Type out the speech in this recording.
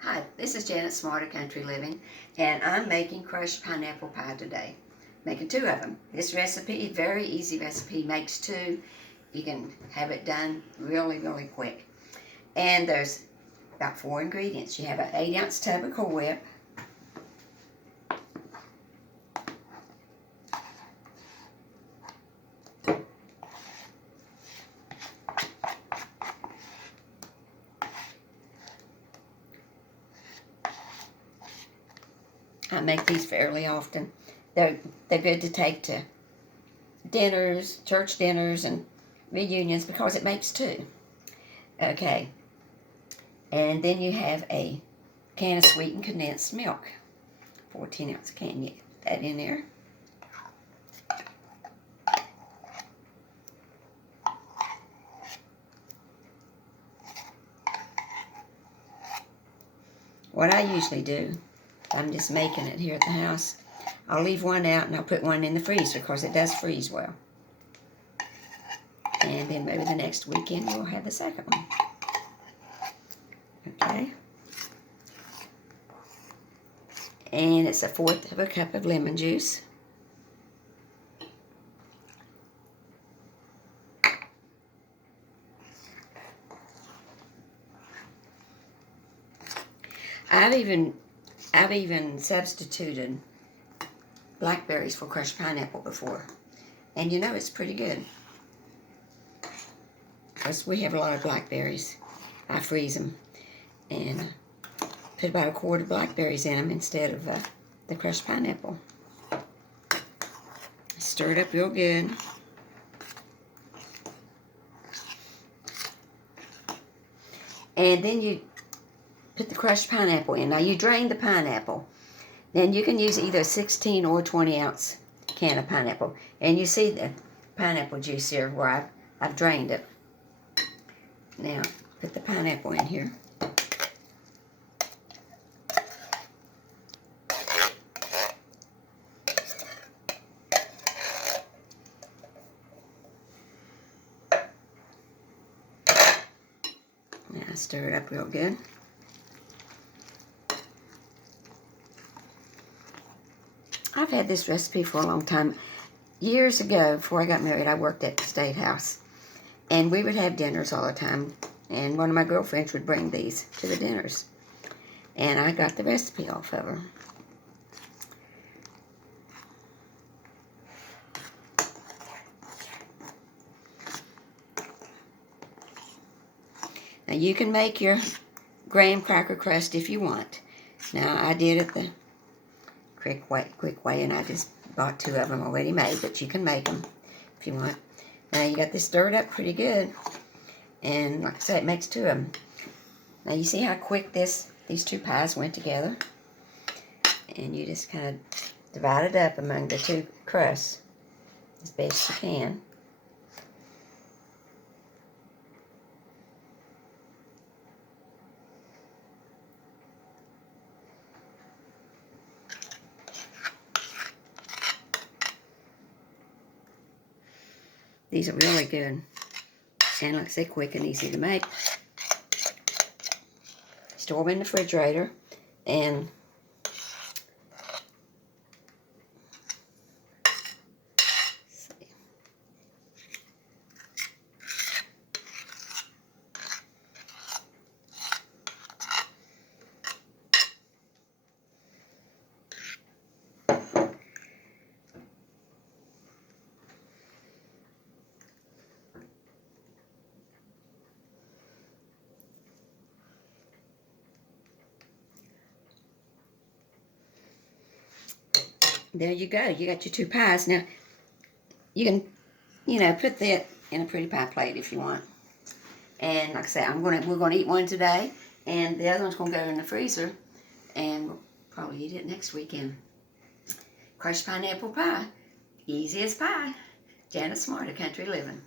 Hi, this is Janet Smarter Country Living, and I'm making crushed pineapple pie today. Making two of them. This recipe, very easy recipe, makes two. You can have it done really, really quick. And there's about 4 ingredients. You have an 8-ounce tub of Cool Whip, I make these fairly often. They're good to take to dinners, church dinners, and reunions because it makes two. Okay. And then you have a can of sweetened condensed milk. 14-ounce can. You get that in there. What I usually do, I'm just making it here at the house, I'll leave one out and I'll put one in the freezer because it does freeze well. And then maybe the next weekend we'll have the second one. Okay. And it's 1/4 of a cup of lemon juice. I've even substituted blackberries for crushed pineapple before. And you know it's pretty good. Because we have a lot of blackberries. I freeze them and put about 1/4 of blackberries in them instead of the crushed pineapple. Stir it up real good. And then you put the crushed pineapple in. Now you drain the pineapple. Then you can use either a 16 or 20-ounce can of pineapple. And you see the pineapple juice here where I've drained it. Now, put the pineapple in here. Now, stir it up real good. I've had this recipe for a long time. Years ago, before I got married, I worked at the State House. And we would have dinners all the time. And one of my girlfriends would bring these to the dinners. And I got the recipe off of her. Now you can make your graham cracker crust if you want. Now I did it the quick way, and I just bought 2 of them already made, but you can make them if you want. Now you got this stirred up pretty good, and like I said, it makes 2 of them. Now you see how quick these 2 pies went together, and you just kind of divide it up among the 2 crusts as best you can. These are really good, and like I say, quick and easy to make. Store them in the refrigerator, and there you go. You got your 2 pies. Now, you can, put that in a pretty pie plate if you want. And like I said, we're gonna eat one today, and the other one's gonna go in the freezer, and we'll probably eat it next weekend. Crushed pineapple pie, easy as pie. Janet Smarter Country Living.